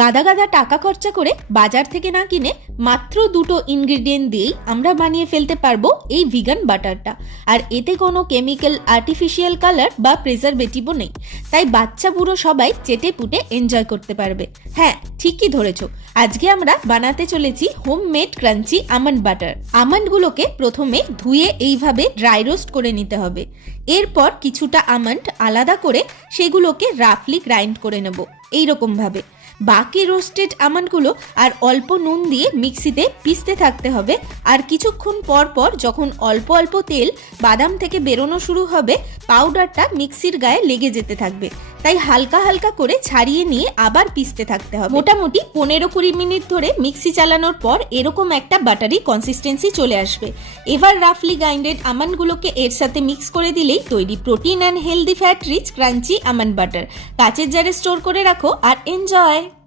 গাদা গাদা টাকা খরচা করে বাজার থেকে না কিনে মাত্র দুটো ইনগ্রিডিয়েন্ট দিয়েই আমরা বানিয়ে ফেলতে পারবো এই ভিগান বাটারটা। আর এতে কোনো কেমিক্যাল, আর্টিফিশিয়াল কালার বা প্রিজারভেটিভও নেই, তাই বাচ্চা বুড়ো সবাই চেটে পুটে এনজয় করতে পারবে। হ্যাঁ, ঠিকই ধরেছো, আজকে আমরা বানাতে চলেছি হোমমেড ক্রাঞ্চি আমন্ড বাটার। আমন্ডগুলোকে প্রথমে ধুয়ে এইভাবে ড্রাই রোস্ট করে নিতে হবে। এরপর কিছুটা আমন্ড আলাদা করে সেগুলোকে রাফলি গ্রাইন্ড করে নেব এইরকম ভাবে। বাকি রোস্টেড আমন্ডগুলো আর অল্প নুন দিয়ে মিক্সিতে পিষতে থাকতে হবে। আর কিছুক্ষণ পর পর যখন অল্প অল্প তেল বাদাম থেকে বেরোনো শুরু হবে, পাউডারটা মিক্সির গায়ে লেগে যেতে থাকবে, তাই হালকা হালকা করে ছাড়িয়ে নিয়ে আবার পিষতে থাকতে হবে। মোটামুটি 15-20 মিনিট ধরে মিক্সি চালানোর পর এরকম একটা বাটারি কনসিস্টেন্সি চলে আসবে। এবার রাফলি গ্রাইন্ডেড আমন্ডগুলোকে এর সাথে মিক্স করে দিলেই তৈরি protein and healthy fat rich crunchy almond butter. কাচের জারে স্টোর করে রাখো আর এনজয়।